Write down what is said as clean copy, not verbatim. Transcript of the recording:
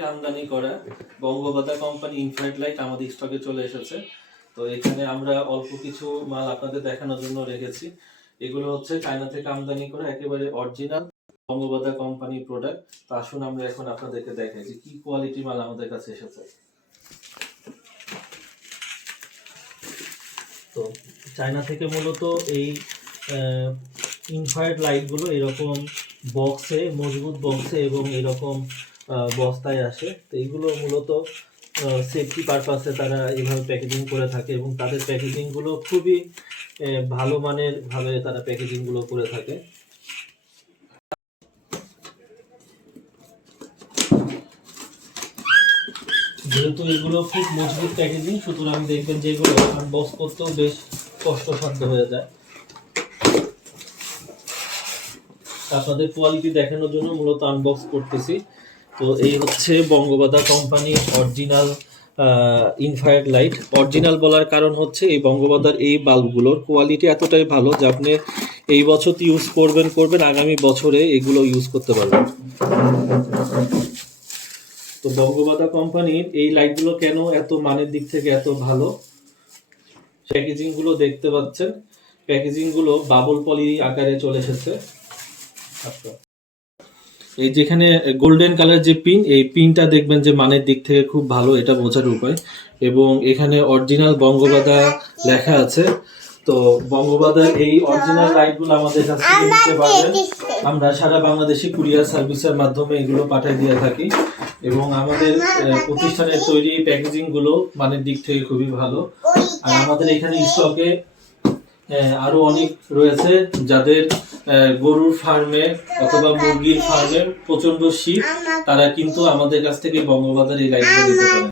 থেকে আমদানি করা বঙ্গবাদা কোম্পানি ইনফ্রারেড লাইট আমাদের স্টকে চলে এসেছে। তো এখানে আমরা অল্প কিছু মাল আপনাদের দেখানোর জন্য রেখেছি। এগুলো হচ্ছে চায়না থেকে আমদানি করা একেবারে অরিজিনাল বঙ্গবাদা কোম্পানি প্রোডাক্ট। তো আসুন আমরা এখন আপনাদেরকে দেখাই যে কি কোয়ালিটি মাল আমাদের কাছে এসেছে। তো চায়না থেকে মূলত এই ইনফ্রারেড লাইটগুলো এরকম বক্সে, মজবুত বক্সে এবং এরকম বস্তায় আসে। তো এইগুলো মূলত সেফটি পারপাসে তারা এইভাবে প্যাকেজিং করে থাকে এবং তাদের প্যাকেজিংগুলো খুবই ভালো মানের ভাবে তারা প্যাকেজিংগুলো করে থাকে। যেহেতু এগুলো খুব মজবুত প্যাকেজিং, সুতরাং দেখবেন যে এগুলো আনবক্স করতেও বেশ কষ্টসাধ্য হয়ে যায়। আপনাদের কোয়ালিটি দেখানোর জন্য মূলত আনবক্স করতেছি। তো এই হচ্ছে বঙ্গবাদা কোম্পানির অরিজিনাল ইনফ্রারেড লাইট। অরিজিনাল বলার কারণ হচ্ছে এই বঙ্গবাদার এই বাল্বগুলোর কোয়ালিটি এতটাই ভালো যে আপনি এই বছর ইউজ করবেন আগামী বছরে এগুলো ইউজ করতে পারবেন। তো বঙ্গবাদা কোম্পানির এই লাইটগুলো কেন এত মানের দিক থেকে এত ভালো, প্যাকেজিং গুলো দেখতে পাচ্ছেন। প্যাকেজিং গুলো বাবল পলি আকারে চলে এসেছে। আচ্ছা, এই যেখানে গোল্ডেন কালার যে পিন, এই পিনটা দেখবেন যে মানের দিক থেকে খুব ভালো, এটা বোঝার উপায়। এবং এখানে অরিজিনাল বঙ্গবাদা লেখা আছে। তো বঙ্গবাদার এই অরিজিনাল লাইটগুলো আমাদের কাছ থেকে নিতে পারবেন। আমরা সারা বাংলাদেশে কুরিয়ার সার্ভিসের মাধ্যমে এগুলো পাঠিয়ে দিয়ে থাকি এবং আমাদের প্রতিষ্ঠানের তৈরি প্যাকেজিং গুলো মানের দিক থেকে খুবই ভালো। আর আমাদের এখানে স্টকে আরো অনেক রয়েছে যাদের গরুর ফার্মে অথবা মুরগির ফার্মে প্রচন্ড শীত, তারা কিন্তু আমাদের কাছ থেকে বঙ্গবাদার এই লাইটগুলো নিতে পারে।